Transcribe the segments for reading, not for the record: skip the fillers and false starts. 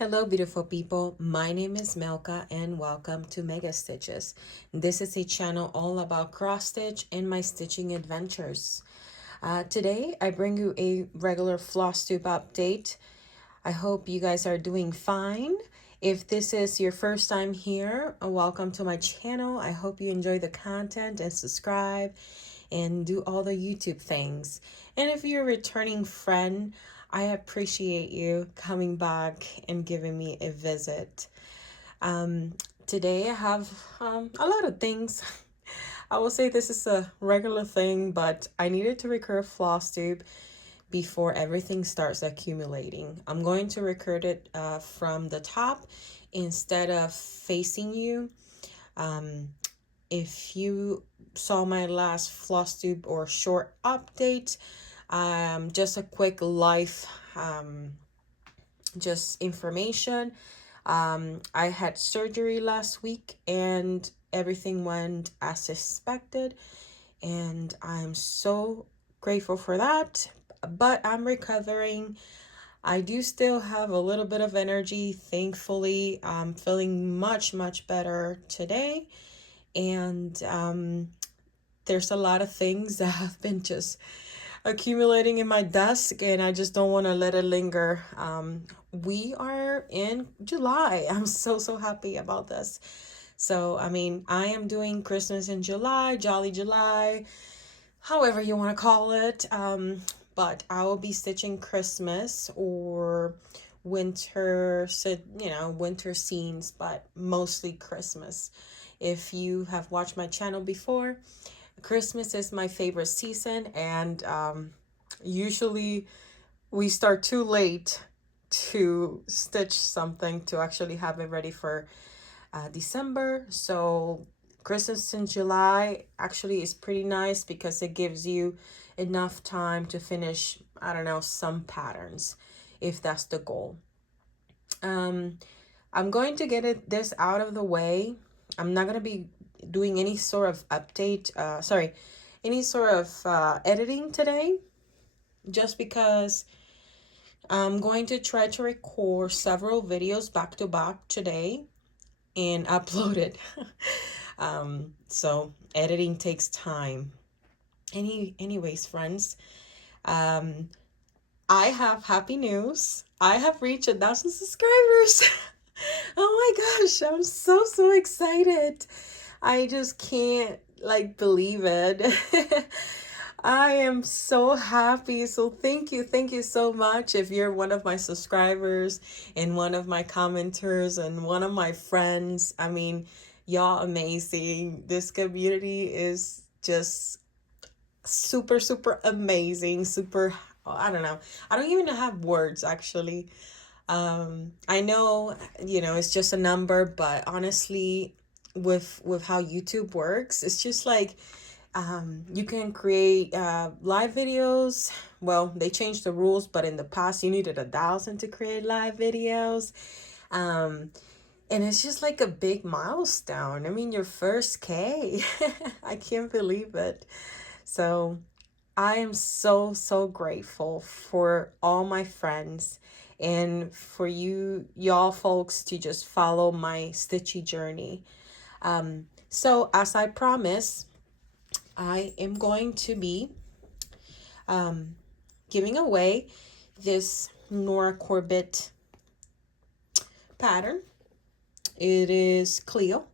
Hello, beautiful people. My name is Melka and welcome to Mega Stitches. This is a channel all about cross stitch and my stitching adventures. Today, I bring you a regular Flosstube update. I hope you guys are doing fine. If this is your first time here, welcome to my channel. I hope you enjoy the content and subscribe and do all the YouTube things. And if you're a returning friend, I appreciate you coming back and giving me a visit. Today I have a lot of things. I will say this is a regular thing, but I needed to record Flosstube before everything starts accumulating. I'm going to record it from the top instead of facing you. If you saw my last Flosstube or short update, just a quick life just information. I had surgery last week and everything went as expected, and I'm so grateful for that. But I'm recovering. I do still have a little bit of energy. Thankfully, I'm feeling much better today. And there's a lot of things that have been just accumulating in my desk, and I just don't want to let it linger. We are in July. I'm so happy about this. So, I mean, I am doing Christmas in July, Jolly July, however you want to call it. But I will be stitching Christmas or winter, so winter scenes, but mostly Christmas. If you have watched my channel before, Christmas is my favorite season, and usually we start too late to stitch something to actually have it ready for December. So Christmas in July actually is pretty nice because it gives you enough time to finish, I don't know, some patterns if that's the goal. I'm going to get this out of the way. I'm not going to be doing any sort of update, any sort of editing today, just because I'm going to try to record several videos back to back today and upload it. So editing takes time. Anyways, friends, I have happy news. I have reached 1,000 subscribers. Oh my gosh, I'm so excited. I just can't believe it. I am so happy. So thank you so much. If you're one of my subscribers and one of my commenters and one of my friends, I mean, y'all amazing. This community is just super amazing. Super, I don't know. I don't even have words actually. I know, it's just a number, but honestly, with how YouTube works, it's just like you can create live videos. Well, they changed the rules, but in the past you needed 1,000 to create live videos. And it's just like a big milestone. I mean, your first K. I can't believe it. So I am so grateful for all my friends and for y'all folks to just follow my stitchy journey. So as I promised, I am going to be giving away this Nora Corbett pattern. It is Cleo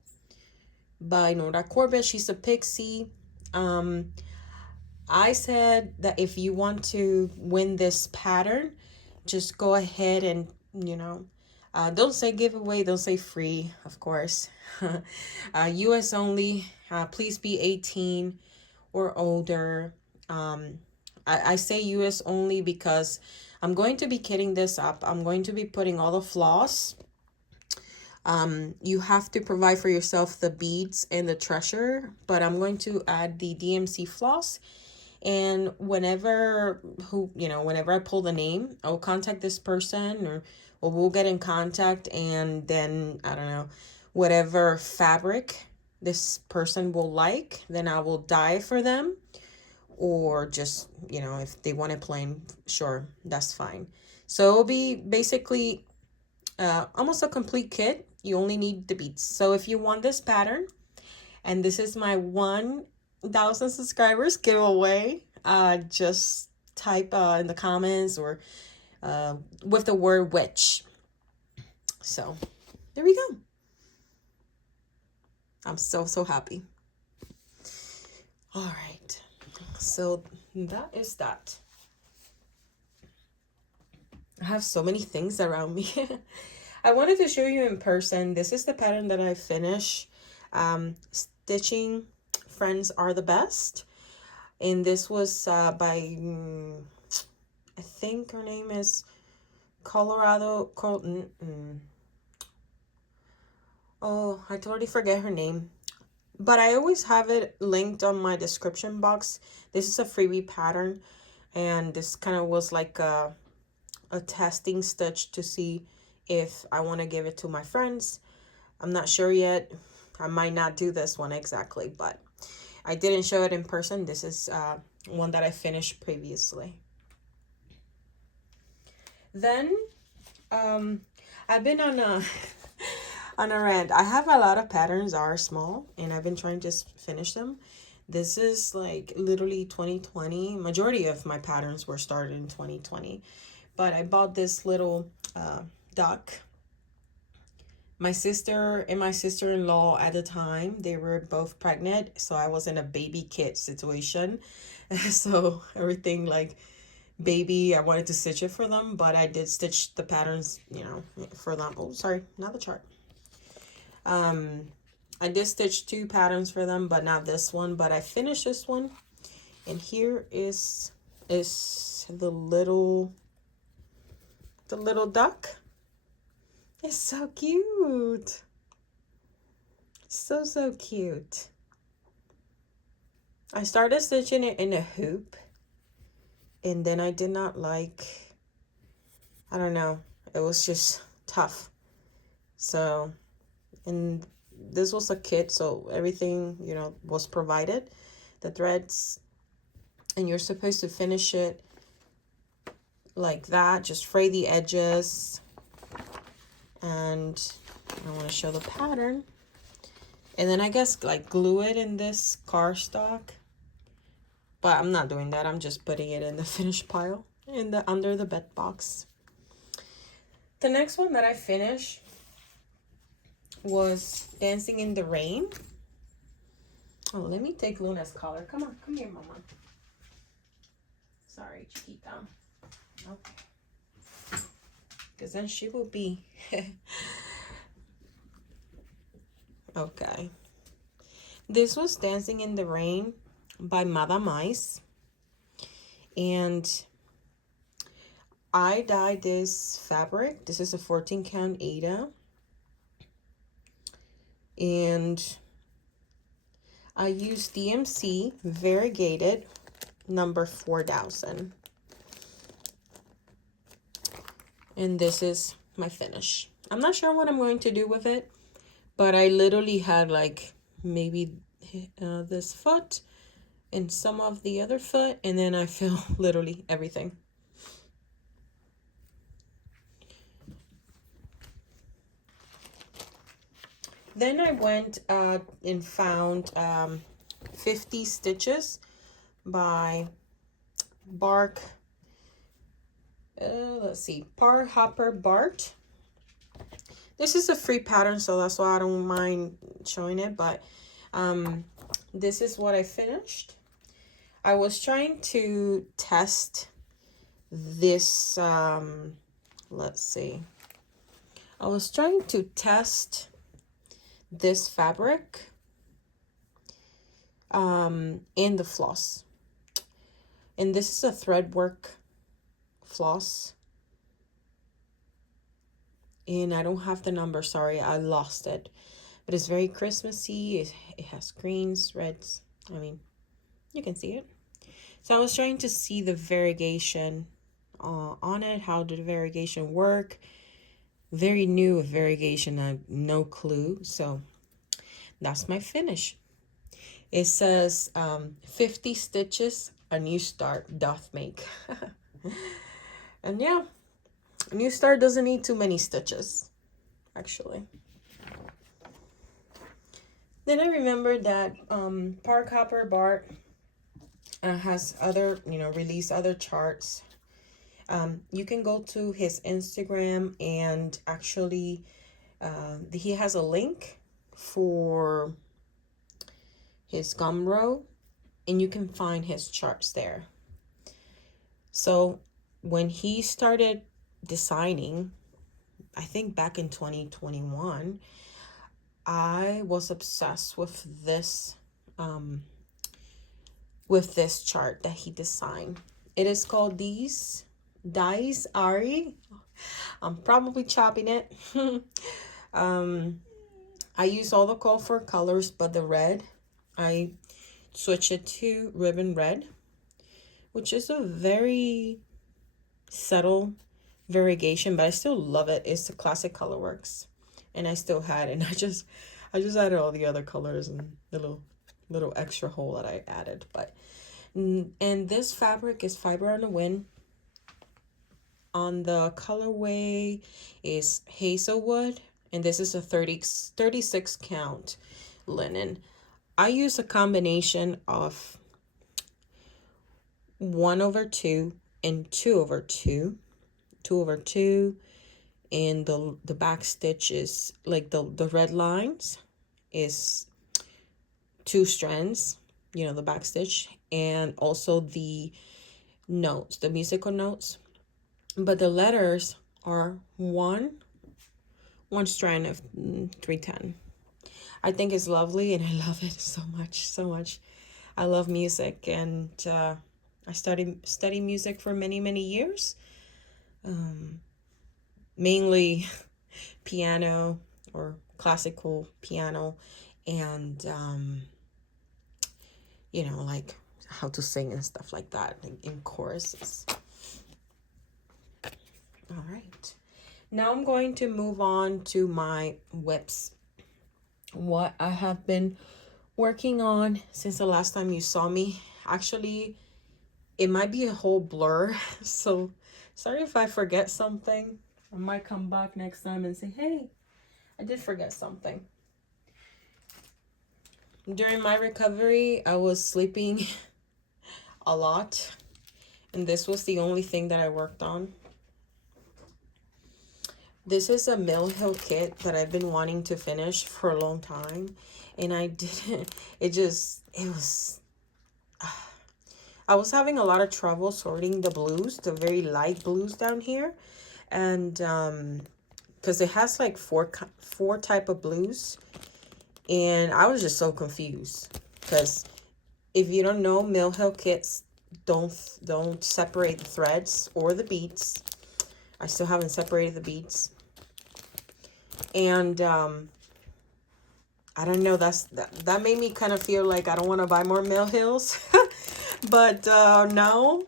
by Nora Corbett. She's a pixie. I said that if you want to win this pattern, just go ahead and, don't say giveaway, don't say free, of course. US only. Please be 18 or older. I say US only because I'm going to be kitting this up. I'm going to be putting all the floss. You have to provide for yourself the beads and the treasure, but I'm going to add the DMC floss. And whenever I pull the name, I'll contact this person or we'll get in contact, and then I don't know, whatever fabric this person will like, then I will dye for them, or just, if they want it plain, sure, that's fine. So it'll be basically almost a complete kit. You only need the beads. So if you want this pattern, and this is my 1,000 subscribers giveaway, just type in the comments or with the word witch. So there we go. I'm so happy. All right, so that is that. I have so many things around me. I wanted to show you in person. This is the pattern that I finished. Stitching Friends Are the Best. And this was by, I think her name is Colorado Colton. Oh, I totally forget her name. But I always have it linked on my description box. This is a freebie pattern. And this kind of was like a testing stitch to see if I want to give it to my friends. I'm not sure yet. I might not do this one exactly, but I didn't show it in person. This is one that I finished previously. Then I've been on a on a rant. I have a lot of patterns that are small, and I've been trying to just finish them. This is like literally 2020. Majority of my patterns were started in 2020. But I bought this little duck. My sister and my sister-in-law at the time, they were both pregnant. So I was in a baby kit situation. So everything like baby, I wanted to stitch it for them. But I did stitch the patterns, you know, for them. Oh, sorry, not the chart. I did stitch 2 patterns for them, but not this one. But I finished this one. And here is the little duck. It's so cute. So cute. I started stitching it in a hoop, and then I did not like, I don't know, it was just tough. So, and this was a kit, so everything, you know, was provided, the threads, and you're supposed to finish it like that, just fray the edges. And I want to show the pattern, and then I guess like glue it in this cardstock, but I'm not doing that. I'm just putting it in the finished pile in the under the bed box. The next one that I finished was Dancing in the Rain. Oh, let me take Luna's color. Come on, come here, mama. Sorry, Chiquita. Okay. Because then she will be. Okay. This was Dancing in the Rain by Madame Ice. And I dyed this fabric. This is a 14 count Aida. And I used DMC variegated number 4000. And this is my finish. I'm not sure what I'm going to do with it, but I literally had like maybe this foot and some of the other foot, and then I fill literally everything. Then I went and found 50 Stitches by Bark. Let's see, Hopper Bart. This is a free pattern, so that's why I don't mind showing it, but this is what I finished. I was trying to test this, let's see. I was trying to test this fabric in the floss. And this is a thread work floss. And I don't have the number, sorry, I lost it. But it's very Christmassy. It has greens, reds. I mean, you can see it. So I was trying to see the variegation on it. How did the variegation work? Very new variegation, I have no clue. So that's my finish. It says 50 stitches, a new start doth make. And yeah, New Start doesn't need too many stitches, actually. Then I remember that Park Hopper Bart has other, release other charts. You can go to his Instagram and actually he has a link for his Gumroad, and you can find his charts there. So when he started designing, I think back in 2021, I was obsessed with this chart that he designed. It is called Dies Ari. I'm probably chopping it. I use all the call for colors, but the red, I switch it to ribbon red, which is a very subtle variegation, but I still love it. It's the classic Colorworks, and I still had it. And I just added all the other colors and little extra hole that I added. But and this fabric is Fiber on the Wind. On the colorway is Hazelwood, and this is a 36 count linen. I use a combination of 1/2 and 2/2. 2/2, and the back stitch is like the red lines is 2 strands, the back stitch, and also the notes, the musical notes, but the letters are one strand of 310. I think it's lovely, and I love it so much. I love music, and I studied music for many years. Mainly piano or classical piano, and like how to sing and stuff like that in choruses. All right, now I'm going to move on to my WIPs, what I have been working on since the last time you saw me. Actually, it might be a whole blur, so sorry if I forget something. I might come back next time and say, hey, I did forget something. During my recovery, I was sleeping a lot, and this was the only thing that I worked on. This is a Mill Hill kit that I've been wanting to finish for a long time, and I didn't. I was having a lot of trouble sorting the blues, the very light blues down here, and because it has like four type of blues, and I was just so confused, because if you don't know, Mill Hill kits don't separate the threads or the beads. I still haven't separated the beads, and I don't know, that made me kind of feel like I don't want to buy more Mill Hills. But now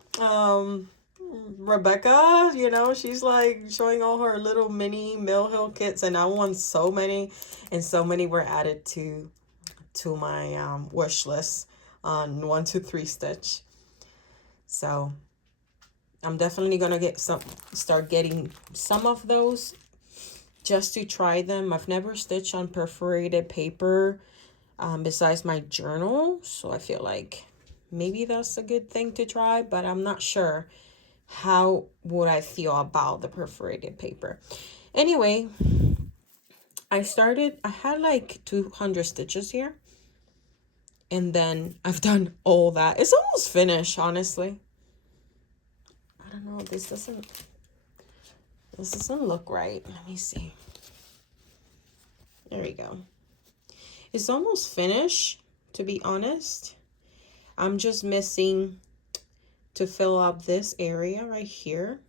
Rebecca, she's like showing all her little mini Mill Hill kits, and I want so many, and so many were added to my wish list on 1 2 3 stitch. So I'm definitely gonna start getting some of those just to try them. I've never stitched on perforated paper besides my journal, so I feel like maybe that's a good thing to try, but I'm not sure how would I feel about the perforated paper. Anyway, I had like 200 stitches here, and then I've done all that. It's almost finished, honestly. I don't know, this doesn't look right. Let me see. There we go. It's almost finished, to be honest. I'm just missing to fill up this area right here.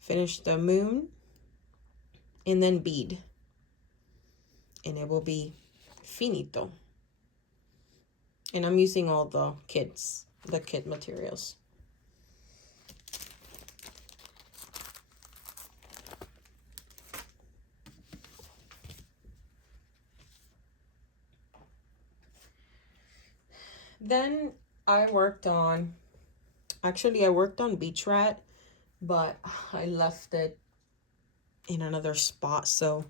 Finish the moon and then bead, and it will be finito. And I'm using all the kit materials. Then I worked on Beach Rat but I left it in another spot, so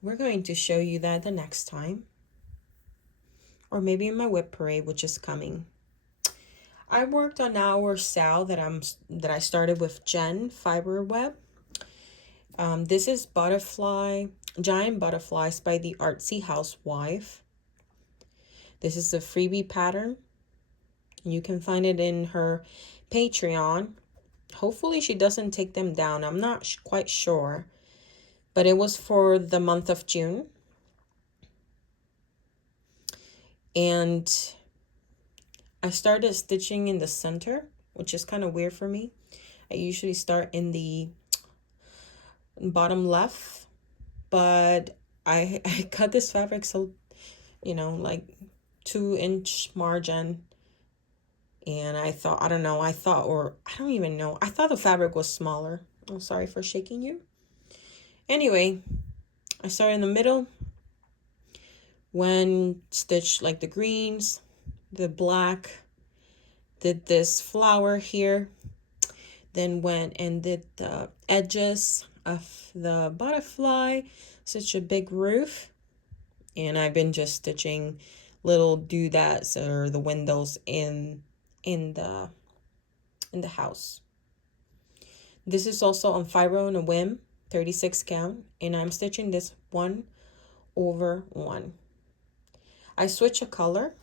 we're going to show you that the next time, or maybe in my WIP parade, which is coming. I worked on our sale that I started with Jen Fiber Web. This is Giant Butterflies by the Artsy Housewife. This is a freebie pattern. You can find it in her Patreon. Hopefully she doesn't take them down. I'm not quite sure. But it was for the month of June. And I started stitching in the center, which is kind of weird for me. I usually start in the bottom left, but I cut this fabric so, you know, like 2-inch margin. And I thought, I don't know, I thought the fabric was smaller. I'm sorry for shaking you. Anyway, I started in the middle, stitched like the greens, the black, did this flower here, then went and did the edges of the butterfly, such a big roof, and I've been just stitching little doodads or the windows in the house. This is also on Fibro and a Whim, 36 count, and I'm stitching this 1/1. I switch a color.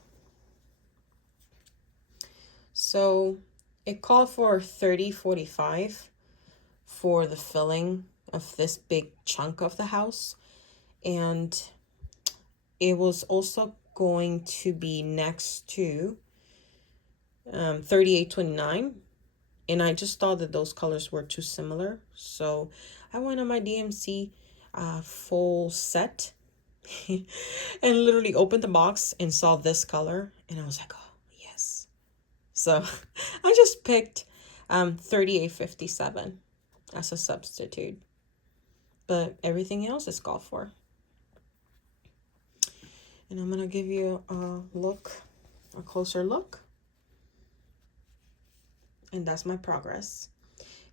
So it called for 30-45 for the filling of this big chunk of the house. And it was also going to be next to 38-29. And I just thought that those colors were too similar. So I went on my DMC full set and literally opened the box and saw this color. And I was like, oh, yes. So I just picked 38-57 as a substitute. But everything else is called for. And I'm going to give you a closer look. And that's my progress.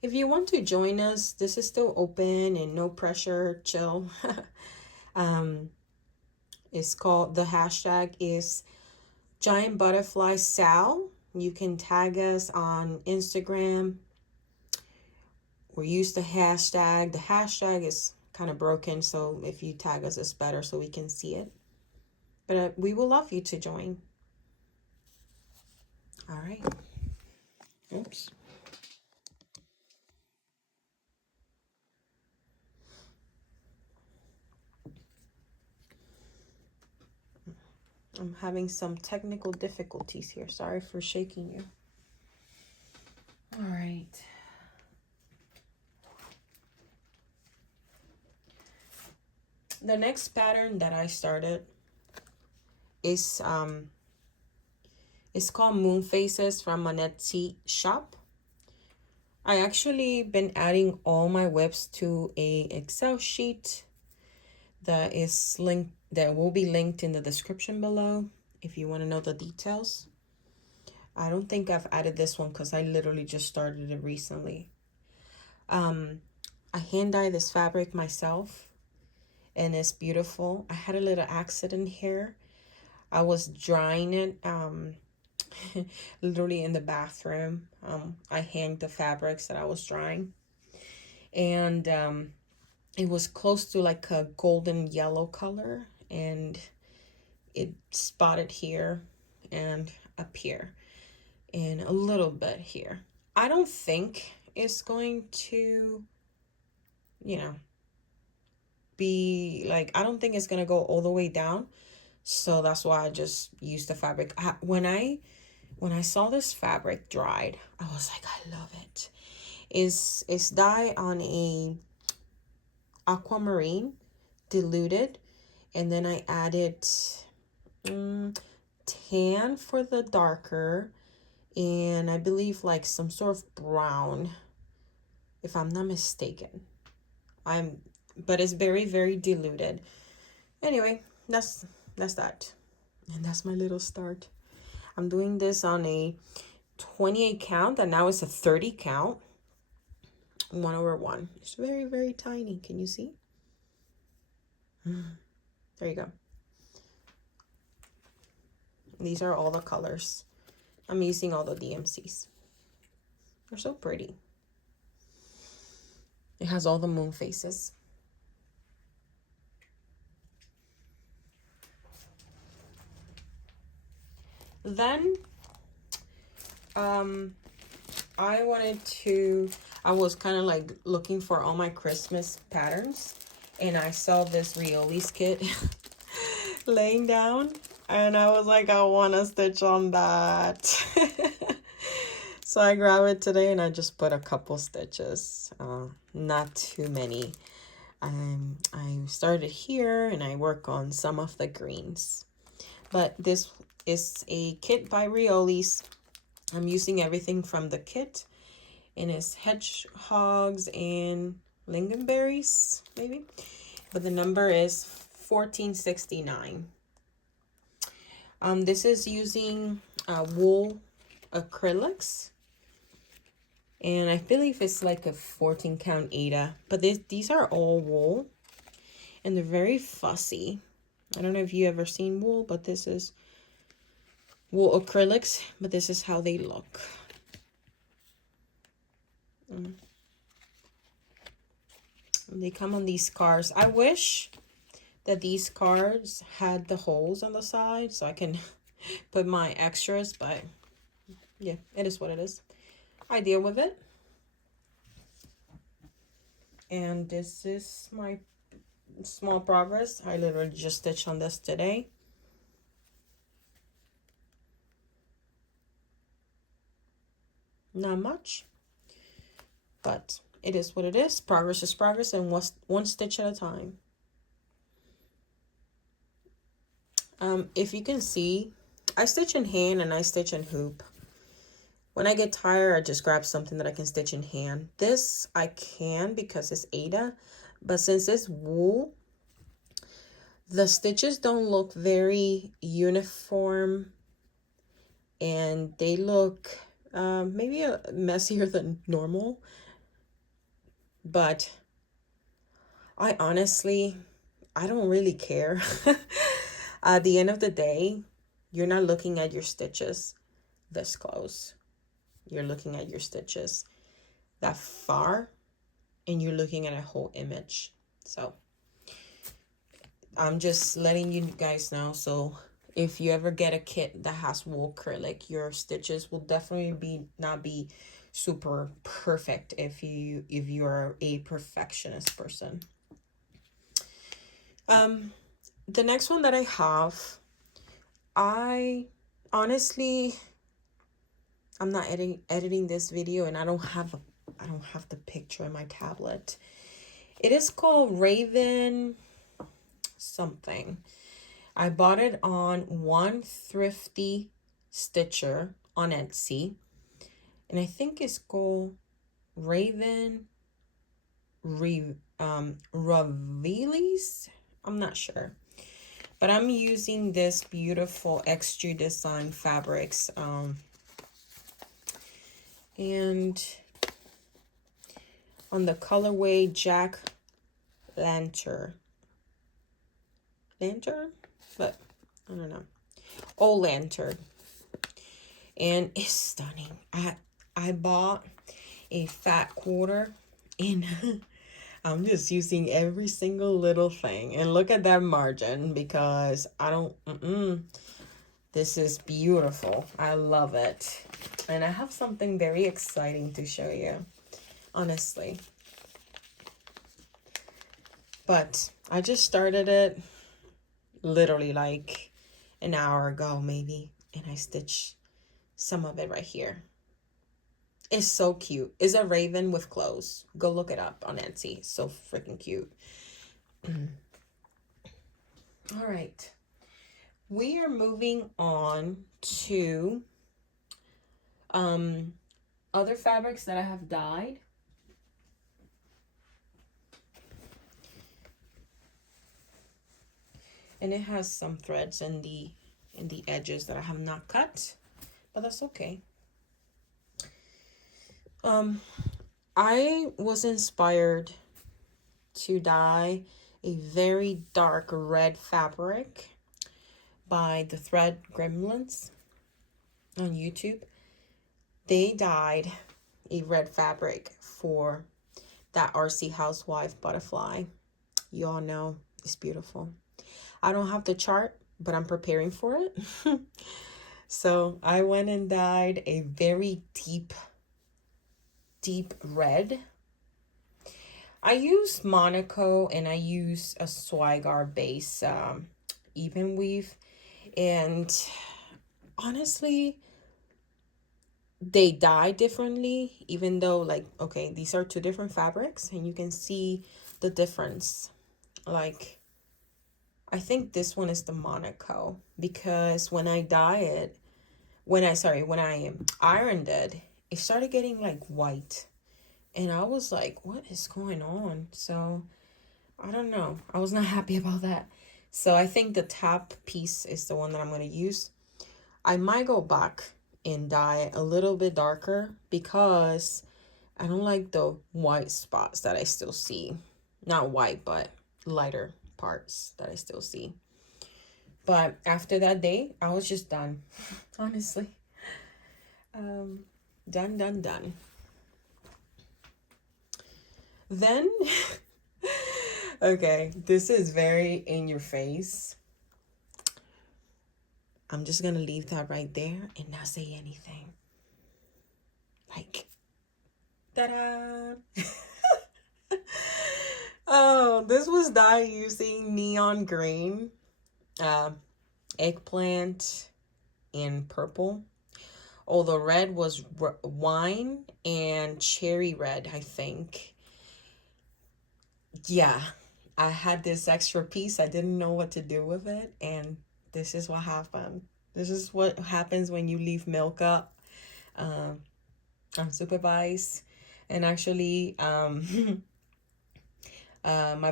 If you want to join us, this is still open and no pressure, chill. It's called, the hashtag is Giant Butterfly Sal. You can tag us on Instagram or use the hashtag. The hashtag is kind of broken, so if you tag us, it's better so we can see it. But we will love you to join. All right. Oops. I'm having some technical difficulties here. Sorry for shaking you. All right. The next pattern that I started is it's called Moon Faces from my Etsy shop. I actually been adding all my WIPs to a Excel sheet that will be linked in the description below if you want to know the details. I don't think I've added this one because I literally just started it recently. I hand dye this fabric myself and it's beautiful. I had a little accident here. I was drying it literally in the bathroom. I hanged the fabrics that I was drying, and it was close to like a golden yellow color, and it spotted here and up here and a little bit here. I don't think it's going to, you know, be like, I don't think it's gonna go all the way down, so that's why I just used the fabric. When I saw this fabric dried, I was like, I love it. It's dye on a aquamarine, diluted, and then I added tan for the darker, and I believe like some sort of brown, if I'm not mistaken. But it's very, very diluted. Anyway, that's that. And that's my little start. I'm doing this on a 28 count, and now it's a 30 count. 1/1. It's very, very tiny. Can you see? There you go. These are all the colors. I'm using all the DMCs. They're so pretty. It has all the moon faces. Then I was kind of like looking for all my Christmas patterns, and I saw this Riolis kit laying down, and I was like, I want to stitch on that. So I grabbed it today, and I just put a couple stitches, not too many. I started here, and I work on some of the greens, but this is a kit by Riolis. I'm using everything from the kit, and it's hedgehogs and lingonberries, maybe. But the number is 1469. This is using wool acrylics, and I believe it's like a 14 count Aida. But these are all wool, and they're very fussy. I don't know if you ever seen wool, but this is wool acrylics, but this is how they look. They come on these cards. I wish that these cards had the holes on the side so I can put my extras, but yeah, it is what it is. I deal with it. And this is my small progress. I literally just stitched on this today. Not much, but it is what it is. Progress is progress, and one stitch at a time. If you can see, I stitch in hand and I stitch in hoop. When I get tired, I just grab something that I can stitch in hand. This I can because it's Aida, but since it's wool, the stitches don't look very uniform, and they look maybe messier than normal. But I don't really care. At the end of the day, you're not looking at your stitches this close. You're looking at your stitches that far, and you're looking at a whole image. So I'm just letting you guys know. So if you ever get a kit that has wool acrylic, your stitches will definitely not be super perfect if you're a perfectionist person. The next one that I have, I honestly, I'm not editing this video, and I don't have the picture in my tablet. It is called Raven something. I bought it on One Thrifty Stitcher on Etsy, and I think it's called Raven Ravilis. I'm not sure, but I'm using this beautiful XG design fabrics, and on the colorway Jack Lantern, but I don't know, Old Lantern, and it's stunning. I bought a fat quarter, and I'm just using every single little thing, and look at that margin, because I don't this is beautiful. I love it, and I have something very exciting to show you, honestly. But I just started it literally like an hour ago maybe, and I stitched some of it right here. It's so cute. It's a raven with clothes. Go look it up on Etsy. So freaking cute. All right. We are moving on to other fabrics that I have dyed. And it has some threads in the edges that I have not cut, but that's okay. I was inspired to dye a very dark red fabric by the Thread Gremlins on YouTube. They dyed a red fabric for that RC Housewife butterfly. You all know it's beautiful. I don't have the chart, but I'm preparing for it. So I went and dyed a very deep red. I use Monaco and I use a Swigar base even weave. And honestly, they dye differently, even though, like, okay, these are two different fabrics and you can see the difference. Like, I think this one is the Monaco, because when I dye it, when I ironed it, it started getting like white. And I was like, what is going on? So I don't know. I was not happy about that. So I think the top piece is the one that I'm going to use. I might go back and dye it a little bit darker because I don't like the white spots that I still see. Not white, but lighter parts that I still see. But after that day, I was just done. Honestly. Done. Then, okay, this is very in your face. I'm just gonna leave that right there and not say anything. Like, ta-da! Oh, this was dyed using neon green, eggplant, and purple. Oh, the red was wine and cherry red, I think. Yeah, I had this extra piece. I didn't know what to do with it, and this is what happened. This is what happens when you leave milk up unsupervised. And actually, my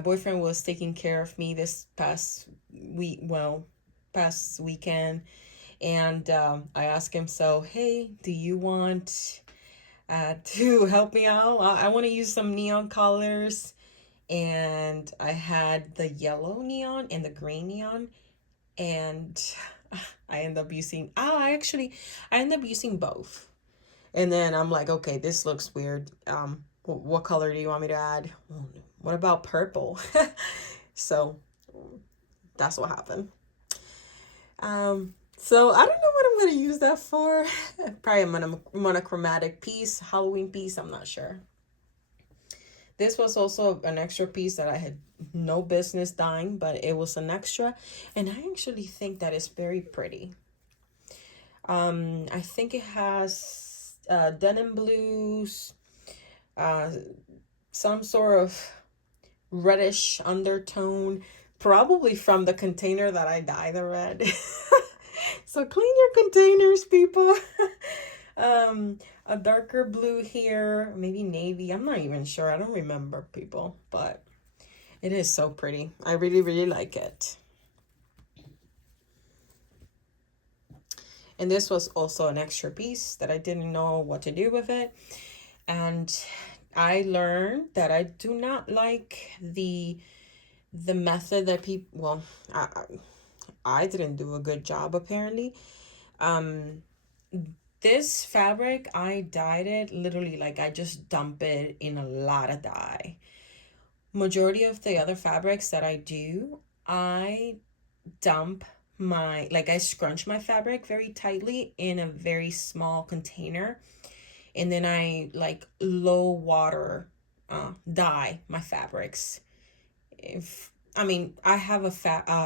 boyfriend was taking care of me this past weekend, and I asked him, so, hey, do you want to help me out? I want to use some neon colors. And I had the yellow neon and the green neon, and I end up using I end up using both. And then I'm like, okay, this looks weird. What color do you want me to add? What about purple? So that's what happened. So I don't know what I'm gonna use that for. Probably a monochromatic piece, Halloween piece, I'm not sure. This was also an extra piece that I had no business dyeing, but it was an extra, and I actually think that is very pretty. I think it has denim blues, some sort of reddish undertone, probably from the container that I dye the red. So clean your containers, people. A darker blue here, maybe navy. I'm not even sure. I don't remember, people, but it is so pretty. I really like it. And this was also an extra piece that I didn't know what to do with it. And I learned that I do not like the method that people, well, I didn't do a good job apparently. This fabric, I dyed it literally like I just dump it in a lot of dye. Majority of the other fabrics that I do, I dump I scrunch my fabric very tightly in a very small container, and then I like low water dye my fabrics. I have a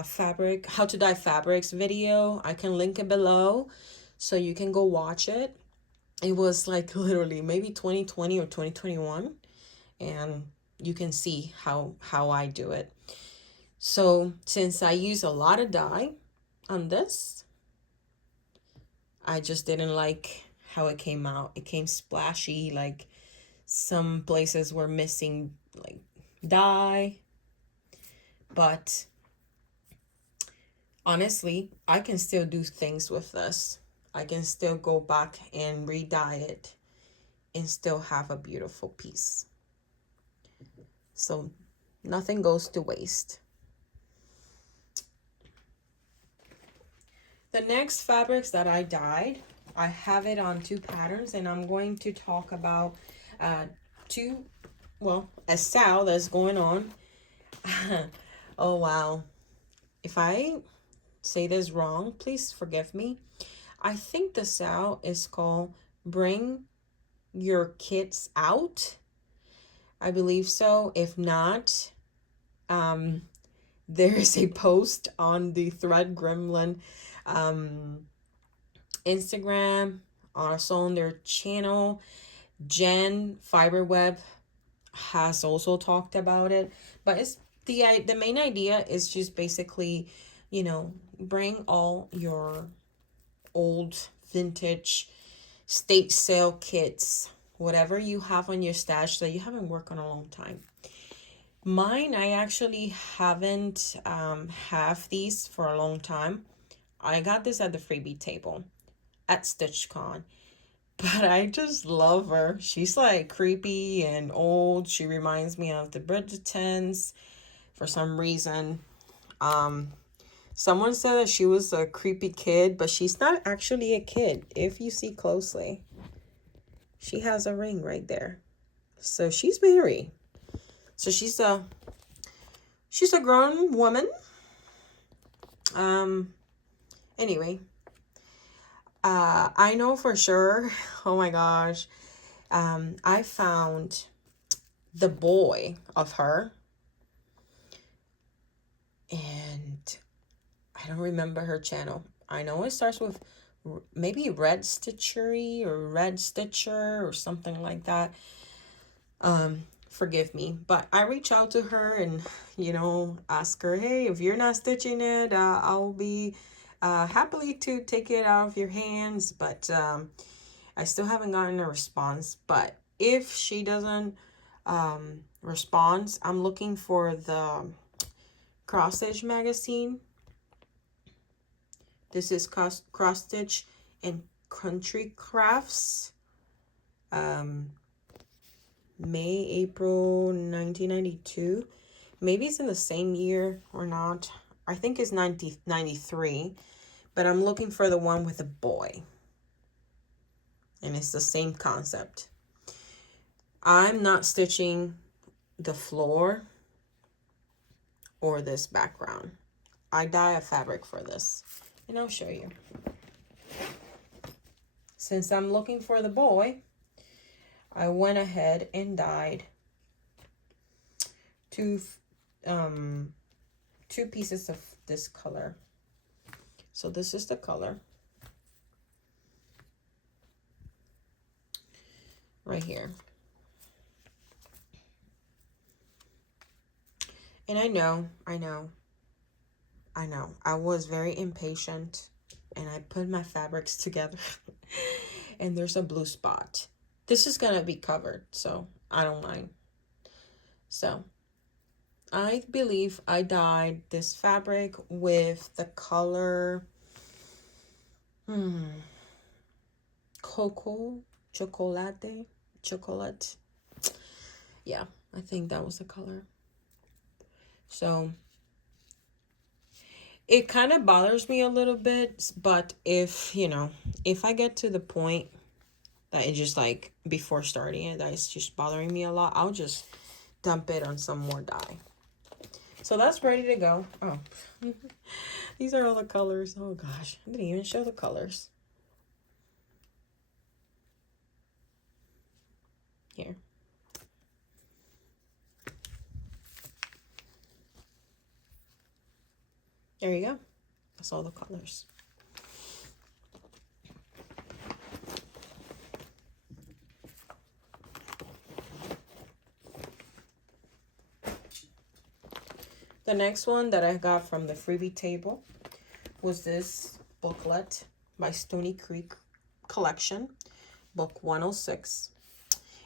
fabric, how to dye fabrics video. I can link it below so you can go watch it. It was like literally maybe 2020 or 2021, and you can see how I do it. So since I use a lot of dye on this, I just didn't like how it came out. It came splashy, like some places were missing like dye. But honestly, I can still do things with this. I can still go back and re-dye it and still have a beautiful piece. So nothing goes to waste. The next fabrics that I dyed, I have it on 2 patterns, and I'm going to talk about a style that's going on. Oh wow, if I say this wrong, please forgive me. I think the style is called Bring Your Kids Out. I believe so. If not, there is a post on the Thread Gremlin Instagram, also on their channel. Jen Fiberweb has also talked about it, but it's the main idea is just basically, you know, bring all your old vintage state sale kits, whatever you have on your stash that you haven't worked on a long time. Mine, I actually haven't have these for a long time. I got this at the freebie table at StitchCon, but I just love her. She's like creepy and old. She reminds me of the Brigertons for some reason. Someone said that she was a creepy kid, but she's not actually a kid. If you see closely, she has a ring right there. So she's married. So she's a grown woman. Anyway, I know for sure. Oh my gosh. I found the boy of her, and I don't remember her channel. I know it starts with maybe Red Stitchery or Red Stitcher or something like that. Forgive me, but I reach out to her and, you know, ask her, hey, if you're not stitching it, I'll be happily to take it out of your hands. But I still haven't gotten a response. But if she doesn't respond, I'm looking for the Cross Stitch magazine. This is Cross Stitch and Country Crafts. May, April 1992. Maybe it's in the same year or not. I think it's 93. But I'm looking for the one with a boy. And it's the same concept. I'm not stitching the floor or this background. I dye a fabric for this. And I'll show you. Since I'm looking for the boy, I went ahead and dyed two pieces of this color. So this is the color right here. And I know. I was very impatient and I put my fabrics together and there's a blue spot. This is gonna be covered, so I don't mind. So I believe I dyed this fabric with the color cocoa, chocolate. Yeah, I think that was the color. So it kind of bothers me a little bit, but if, you know, if I get to the point that it's just like before starting it, that it's just bothering me a lot, I'll just dump it on some more dye. So that's ready to go. Oh, these are all the colors. Oh gosh, I didn't even show the colors. Here. There you go. That's all the colors. The next one that I got from the freebie table was this booklet by Stony Creek Collection, book 106.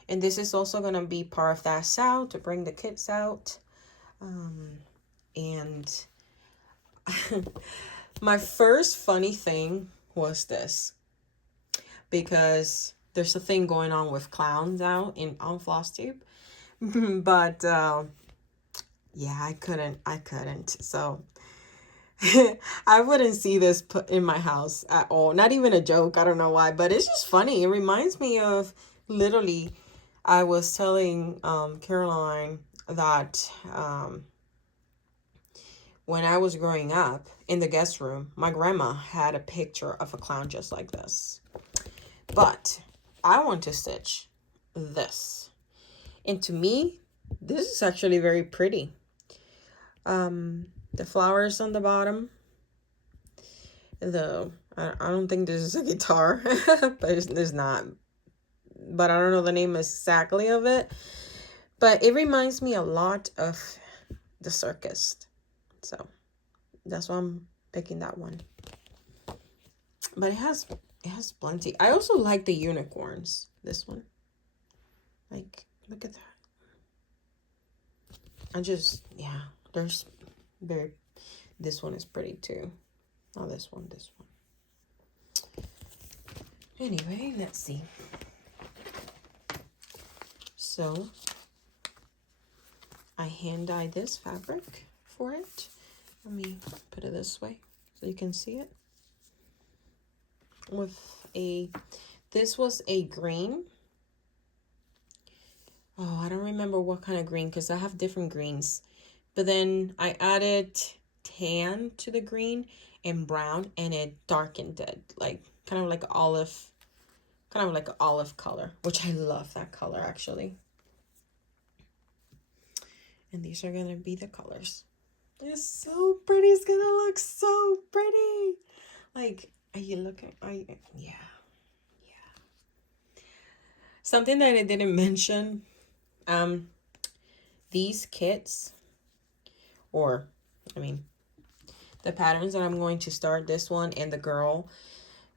And this is also going to be part of that sale to bring the kids out. And my first funny thing was this, because there's a thing going on with clowns out on Flosstube. But yeah, I couldn't. So I wouldn't see this put in my house at all. Not even a joke. I don't know why, but it's just funny. It reminds me of, literally, I was telling Caroline that when I was growing up in the guest room, my grandma had a picture of a clown just like this. But I want to stitch this. And to me, this is actually very pretty. The flowers on the bottom. I don't think this is a guitar, but it's not. But I don't know the name exactly of it. But it reminds me a lot of the circus. So that's why I'm picking that one. But it has plenty. I also like the unicorns. This one. Like, look at that. Yeah, there's this one is pretty too. Oh, this one. Anyway, let's see. So I hand dyed this fabric for it. Let me put it this way so you can see it. This was a green. Oh, I don't remember what kind of green because I have different greens. But then I added tan to the green and brown, and it darkened it, like kind of like olive color, which I love that color actually. And these are gonna be the colors. It's so pretty. It's gonna look so pretty. Like, are you looking? Yeah. Something that I didn't mention, these kits, or I mean, the patterns that I'm going to start, this one and the girl,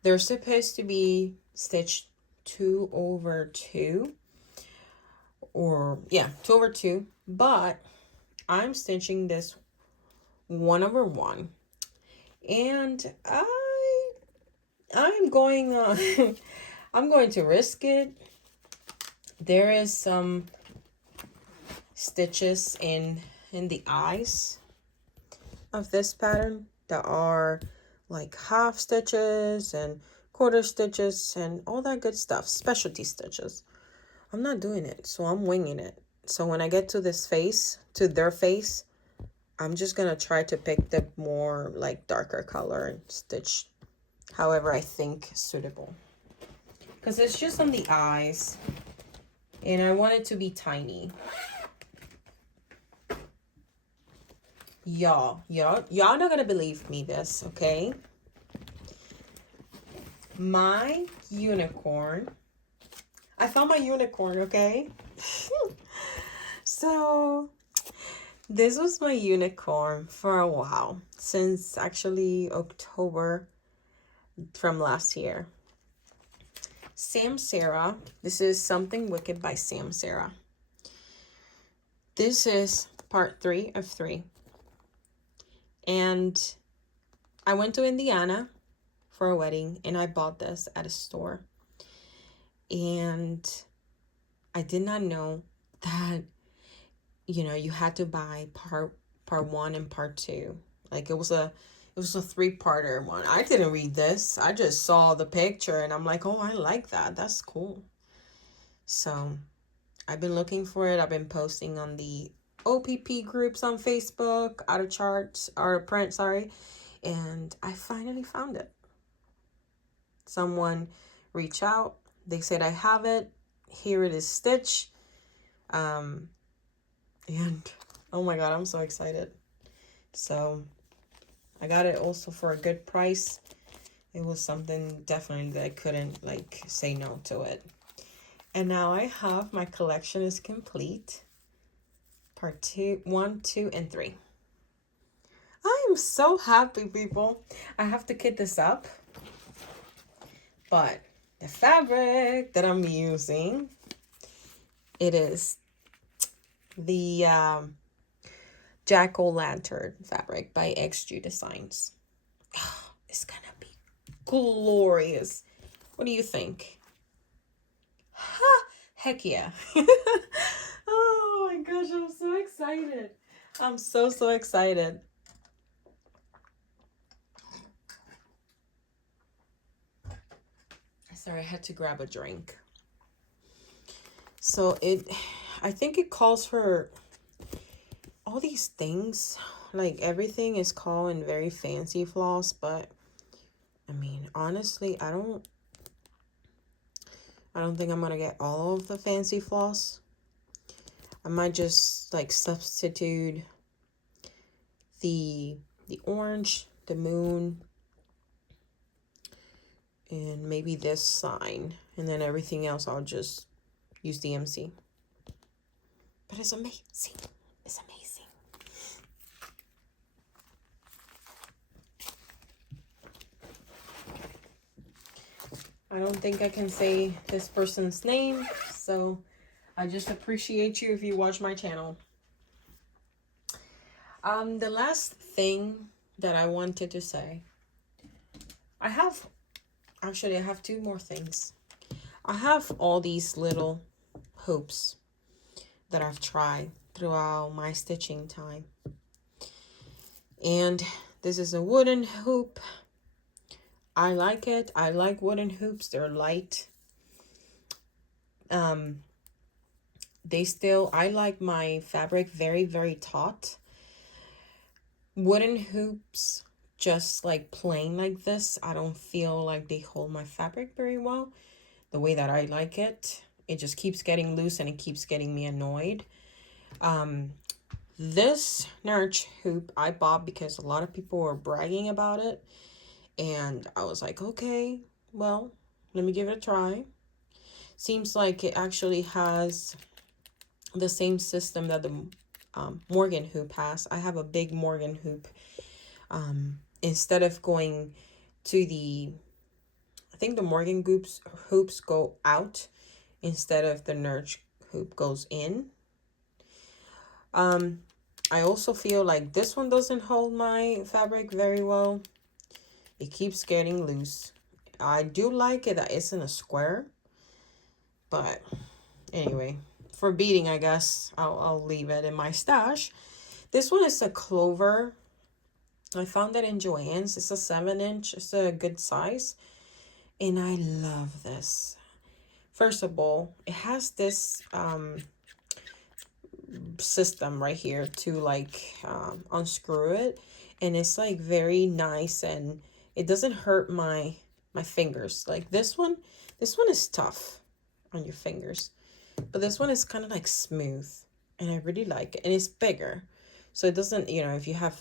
they're supposed to be stitched 2/2, or yeah, 2/2, but I'm stitching this 1/1, and I'm going I'm going to risk it. There is some stitches in the eyes of this pattern that are like half stitches and quarter stitches and all that good stuff, specialty stitches. I'm not doing it, so I'm winging it. So when I get to their face, I'm just gonna try to pick the more like darker color and stitch however I think suitable, because it's just on the eyes and I want it to be tiny. Y'all not gonna believe me this, okay? My unicorn, I found my unicorn, okay? So this was my unicorn for a while, since actually October from last year. Sam Sarah, this is Something Wicked by Sam Sarah. This is part 3 of 3. And I went to Indiana for a wedding and I bought this at a store. And I did not know that, you know, you had to buy part 1 and part 2. Like it was a 3-parter one. I didn't read this. I just saw the picture and I'm like, oh, I like that. That's cool. So I've been looking for it. I've been posting on the OPP groups on Facebook, out of print, sorry. And I finally found it. Someone reached out. They said, I have it. Here it is stitched. And oh my God, I'm so excited. So I got it also for a good price. It was something definitely that I couldn't like say no to it. And now I have, my collection is complete. Part 1, 2, and 3. I am so happy, people. I have to kit this up. But the fabric that I'm using, it is the Jack-o'-lantern fabric by XG Designs. Oh, it's gonna be glorious. What do you think? Ha! Heck yeah. Oh my gosh, I'm so excited. I'm so, so excited. Sorry, I had to grab a drink. So I think it calls for all these things. Like everything is called in very fancy floss, but I mean, honestly, I don't think I'm gonna get all of the fancy floss. I might just like substitute the orange, the moon, and maybe this sign, and then everything else I'll just use DMC. But it's amazing. It's amazing. I don't think I can say this person's name, so I just appreciate you if you watch my channel. The last thing that I wanted to say, I have two more things. I have all these little hoops that I've tried throughout my stitching time. And this is a wooden hoop. I like it. I like wooden hoops. They're light. I like my fabric very, very taut. Wooden hoops, just like plain like this, I don't feel like they hold my fabric very well the way that I like it. It just keeps getting loose and it keeps getting me annoyed. This Nurch hoop I bought because a lot of people were bragging about it, and I was like, okay, well, let me give it a try. Seems like it actually has the same system that the Morgan hoop has. I have a big Morgan hoop. Instead of going to I think the Morgan hoops go out instead of the Nurch hoop goes in. I also feel like this one doesn't hold my fabric very well. It keeps getting loose. I do like it that it's in a square, but anyway, for beading, I guess I'll leave it in my stash. This one is a clover. I found it in Joann's. It's a 7-inch. It's a good size, and I love this. First of all, it has this system right here to like unscrew it, and it's like very nice, and it doesn't hurt my fingers. Like this one is tough on your fingers, but this one is kind of like smooth, and I really like it, and it's bigger, so it doesn't, you know, if you have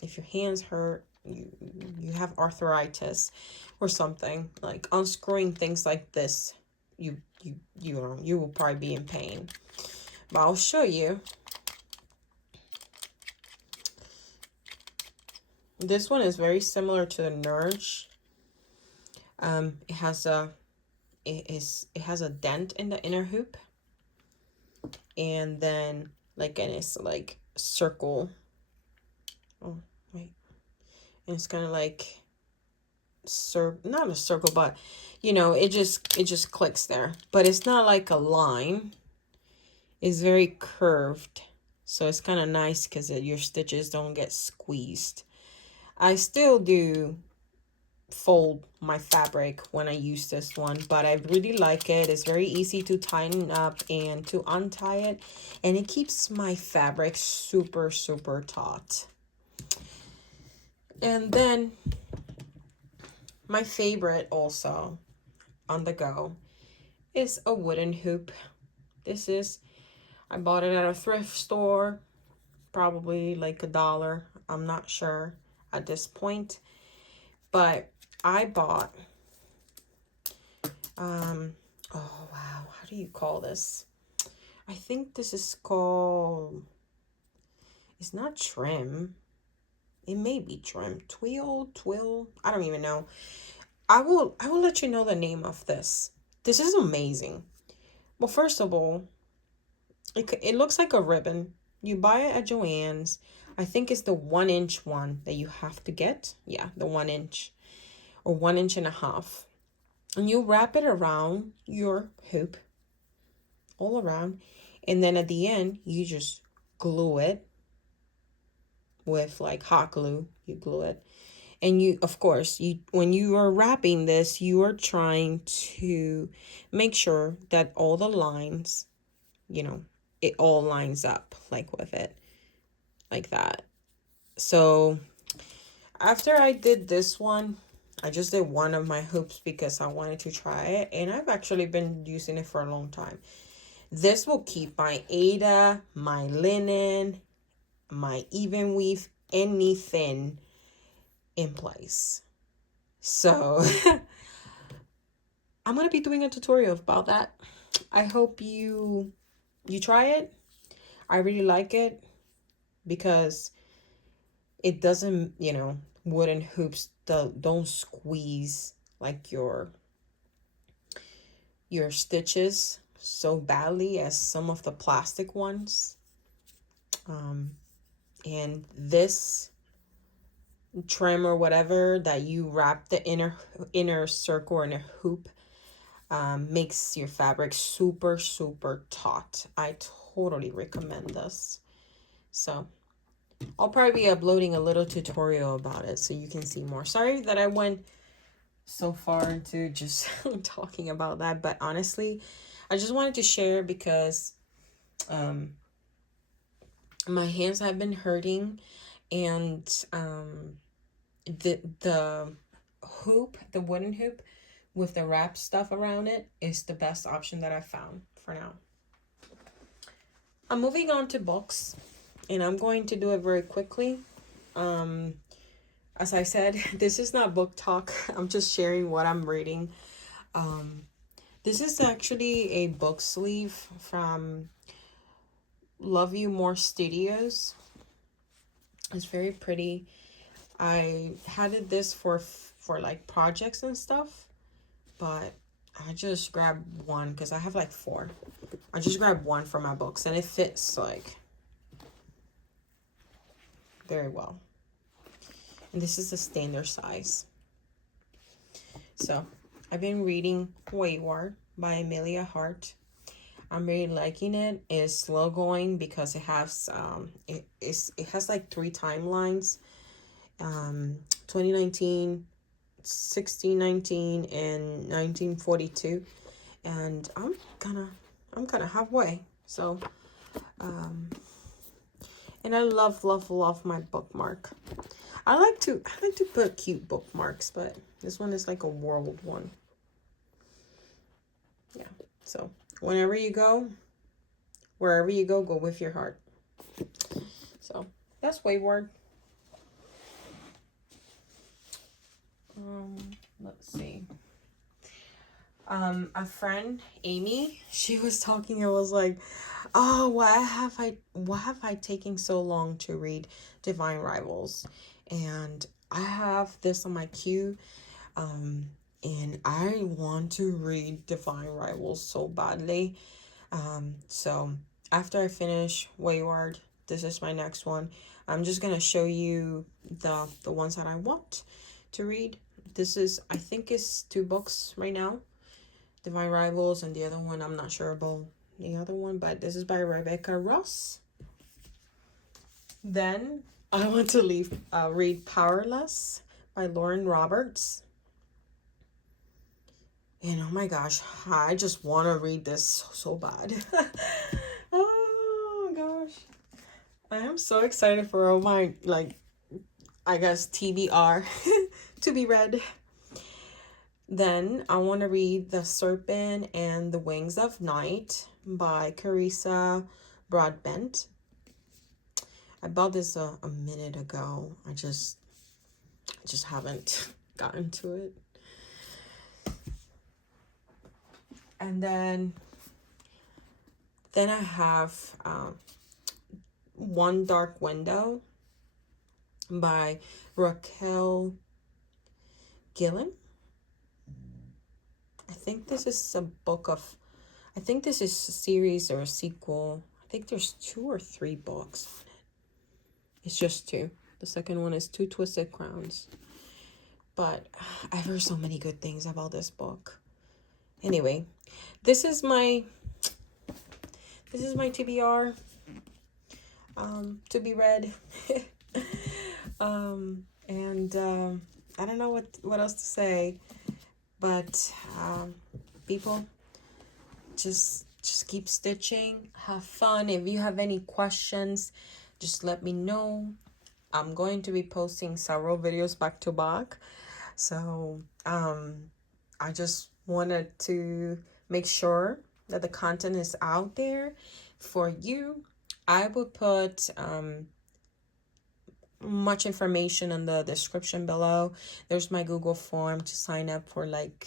if your hands hurt, you have arthritis or something, like unscrewing things like this, you will probably be in pain. But I'll show you. This one is very similar to the Nurch. It has a dent in the inner hoop, and then like, and it's like circle. Oh wait, and it's kind of like not a circle, but you know, it just clicks there. But it's not like a line. It's very curved, so it's kind of nice because your stitches don't get squeezed. I still do fold my fabric when I use this one, but I really like it. It's very easy to tighten up and to untie it, and it keeps my fabric super, super taut. And then my favorite also on the go is a wooden hoop. I bought it at a thrift store, probably like $1. I'm not sure at this point, but I bought, oh wow, how do you call this? I think this is called, it's not trim. It may be trim, twill. I don't even know. I will let you know the name of this. This is amazing. Well, first of all, it looks like a ribbon. You buy it at Joann's. I think it's the 1-inch one that you have to get. Yeah, the 1 inch or 1.5 inches. And you wrap it around your hoop, all around, and then at the end you just glue it with like hot glue. You glue it, and you, of course, you, when you are wrapping this, you are trying to make sure that all the lines, you know, it all lines up like with it, like that. So after I did this one, I just did one of my hoops because I wanted to try it, and I've actually been using it for a long time. This will keep my Aida, my linen, my even weave, anything in place. So I'm gonna be doing a tutorial about that. I hope you try it. I really like it because it doesn't, you know, wooden hoops don't squeeze like your stitches so badly as some of the plastic ones. And this trim or whatever that you wrap the inner circle in a hoop makes your fabric super taut. I totally recommend this. So I'll probably be uploading a little tutorial about it so you can see more. Sorry that I went so far into just talking about that, but honestly, I just wanted to share because my hands have been hurting, and the hoop, the wooden hoop with the wrap stuff around it is the best option that I found for now. I'm moving on to books, and I'm going to do it very quickly. As I said, this is not book talk. I'm just sharing what I'm reading. This is actually a book sleeve from Love You More Studios. It's very pretty. I had this for like projects and stuff, but I just grabbed one because I have like 4. I just grabbed one for my books, and it fits like very well. And this is the standard size. So I've been reading Weyward by Amelia Hart. I'm really liking it. It's slow going because it has it has like 3 timelines. 2019, 1619, and 1942, and I'm kind of halfway. So and I love my bookmark. I like to put cute bookmarks, but this one is like a world one. Yeah. So wherever you go go with your heart. So that's Weyward. Let's see. A friend, Amy, she was talking and was like, oh, why have I taken so long to read Divine Rivals? And I have this on my queue, and I want to read Divine Rivals so badly. So after I finish Weyward, this is my next one. I'm just gonna show you the ones that I want to read. This is, I think, is 2 books right now. Divine Rivals, and the other one, I'm not sure about the other one, but this is by Rebecca Ross. Then I want to read Powerless by Lauren Roberts. And oh my gosh, I just want to read this so bad. Oh gosh. I am so excited for all my, like, I guess TBR to be read. Then I want to read The Serpent and the Wings of Night by Carissa Broadbent. I bought this a minute ago. I just haven't gotten to it. And then I have One Dark Window by Raquel Gillen. I think this is a book of, I think this is a series or a sequel. I think there's 2 or 3 books on it. It's just 2. The second one is 2 Twisted Crowns. But I've heard so many good things about this book. Anyway, this is my TBR, to be read. And I don't know what else to say, but people, just keep stitching, have fun. If you have any questions, just let me know. I'm going to be posting several videos back to back, so I just wanted to make sure that the content is out there for you. I will put much information in the description below. There's my Google form to sign up for like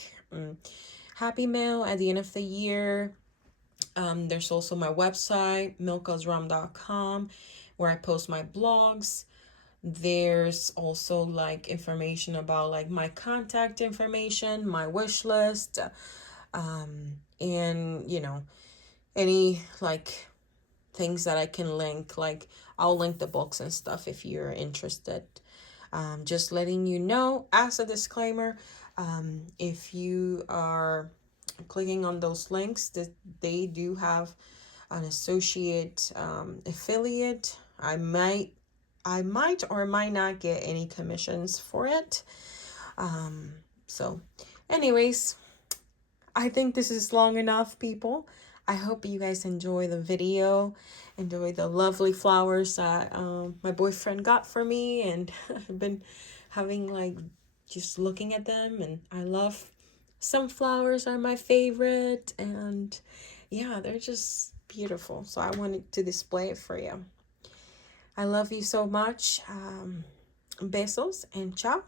Happy Mail at the end of the year. There's also my website, milkasrum.com, where I post my blogs. There's also like information about like my contact information, my wish list, and you know, any like things that I can link. Like I'll link the books and stuff if you're interested. Just letting you know as a disclaimer, if you are clicking on those links, that they do have an associate affiliate. I might or might not get any commissions for it. So anyways, I think this is long enough, people. I hope you guys enjoy the video, enjoy the lovely flowers that my boyfriend got for me, and I've been having like just looking at them, and I love sunflowers are my favorite, and yeah, they're just beautiful. So I wanted to display it for you. I love you so much. Besos and ciao.